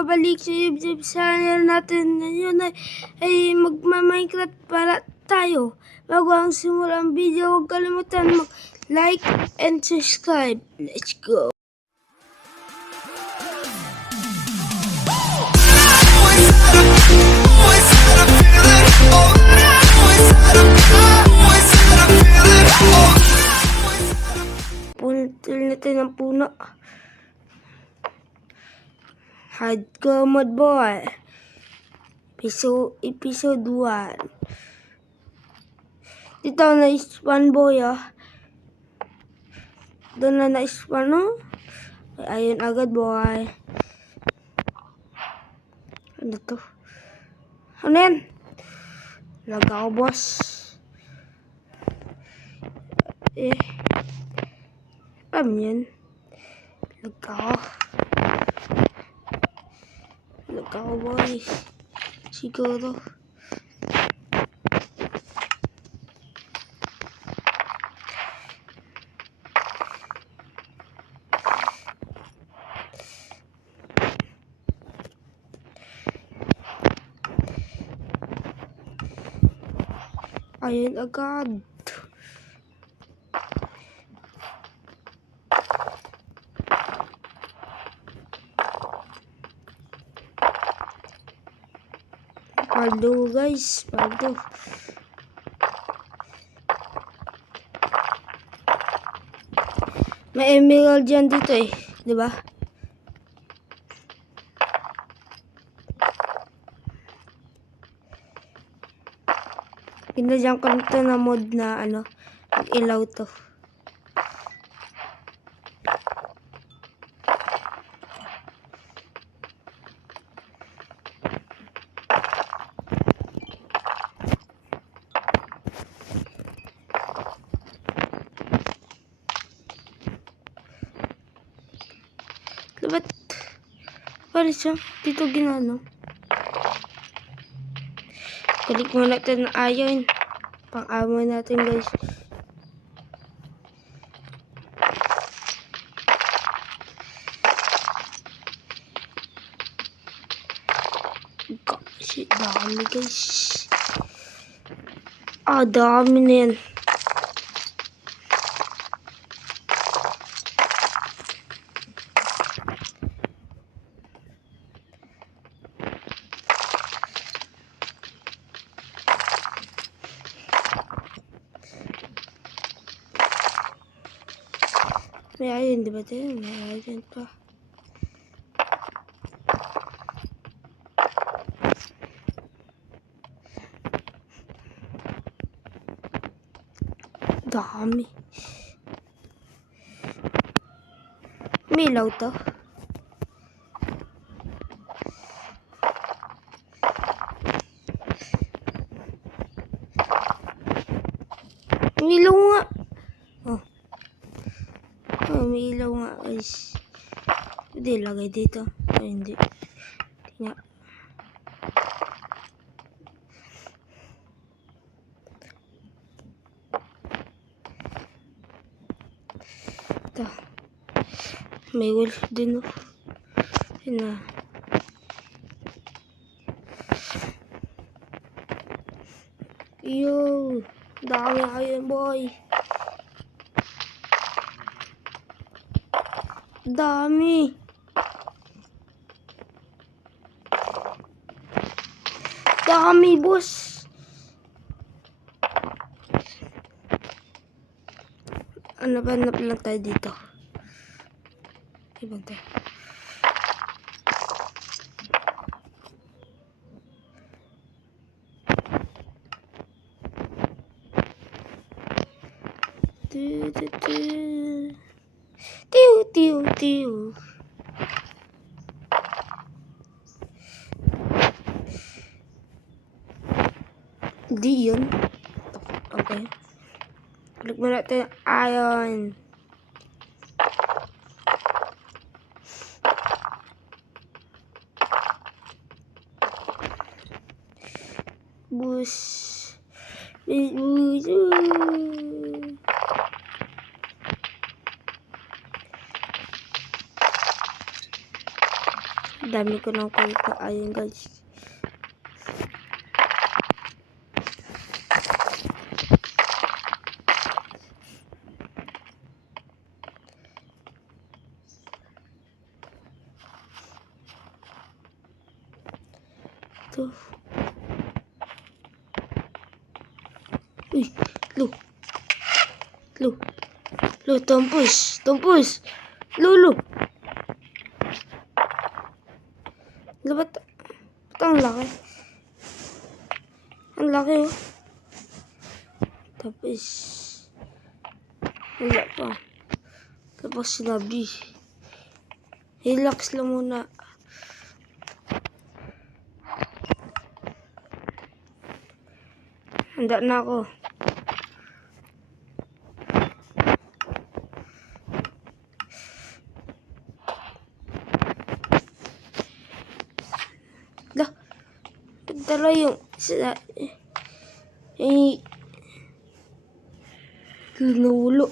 pagbabalik sa YouTube channel natin. Ngayon ay magma-Minecraft para tayo. Bago ang simula ang video, huwag kalimutan mag-like and subscribe. Let's go! Puntil natin ang puno. Hardcore mode boy. Episode 1. Dito na-spawn boy Doon na na-spawn Ayun agad boy. Ano to? Ano yan? Laga ako boss. Alam yan. Laga ako boy. Siguro. Ayun agad. Paldo guys, paldo. May emerald dyan dito di ba? Pinadyan ko nito na mod na mag-ilaw to. Ba't pare siya dito ginano? Balik muna natin ng iron. Pang-armor natin guys. Kasi dami guys. Dami na yan. May iron, di ba tayo? May iron pa. Dami. May ilaw to. May ilaw nga. May ilaw nga guys. Hindi lagay dito. Hindi. Tingnan. Ito. May wolf din Yun na. Yo. Dami ayun boy. Dami. Dami, boss. Hanap lang tayo dito. Ibang tayo. Tiyo. Di yun. Okay. Balik mo natin iron. Bus. Dami ko ng kulit na iron, guys. Ito. Uy, Lu, tumpus. Lu. Ba't ang laki? Ang laki, oh. Tapos, wala pa. Tapos sinabi, relax lang muna. Handa na ako. Nagdala yung nulo.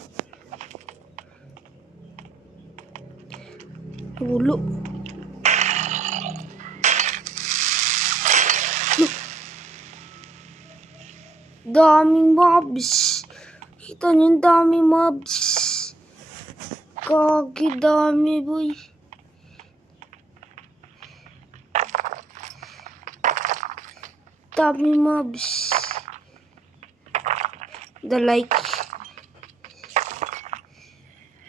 Daming mobs. Kita niyo yung daming mobs. Kagi dami, boy. Dami mobs. The like.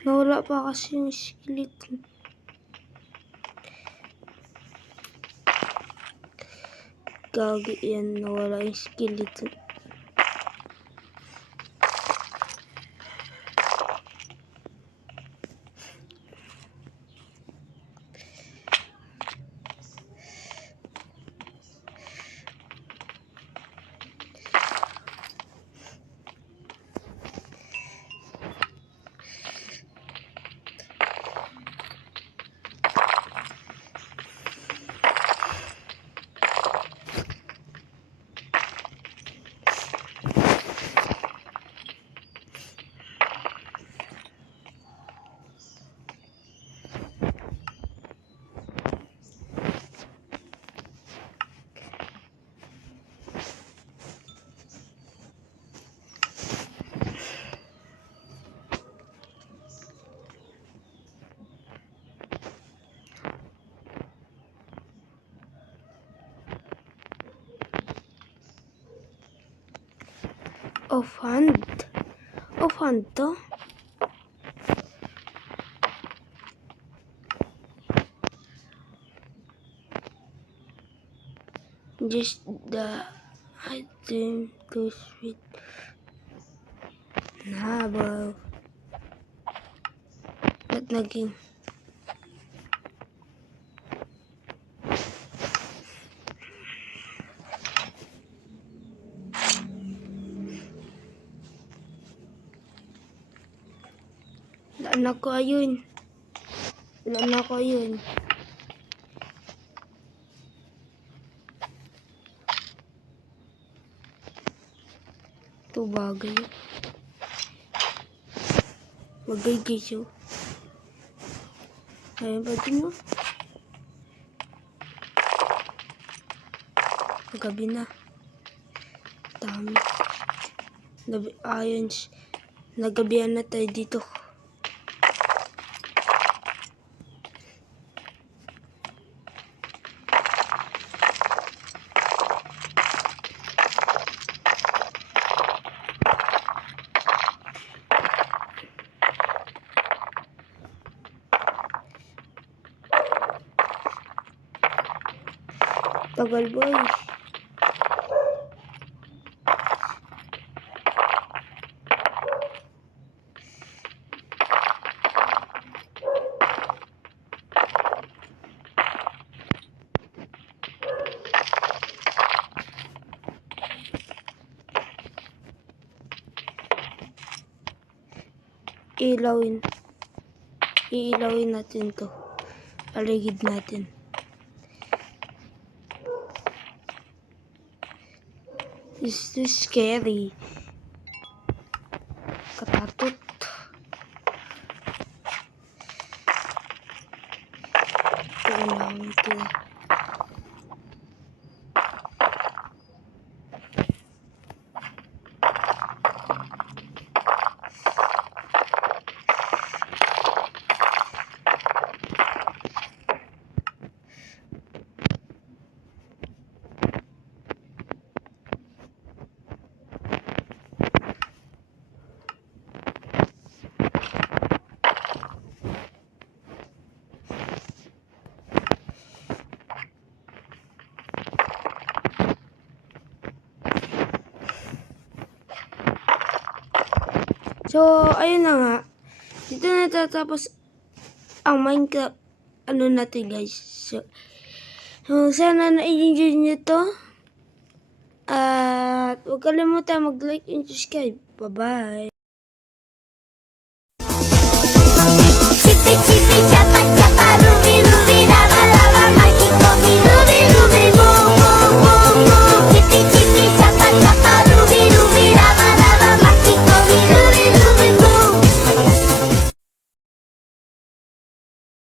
Nawala pa kasi yung skeleton. Gagi yan, nawala yung skeleton. Offhand to? Just the item goes with nabaw. Ba't naging wala na ko ayun. Ito bagay. Magay siya. Ayun ba din mo? Gabi na. Dami. Ayun. Nagabihan na tayo dito. Tagal, boy. Iilawin natin to. Paligid natin. This is scary. Katatot. Ito lang ito. So, ayun na nga. Dito na natatapos ang Minecraft natin guys. So sana na-enjoy nyo to. At huwag kalimutan mag-like and subscribe. Bye-bye. Chipi chipi chapa chapa.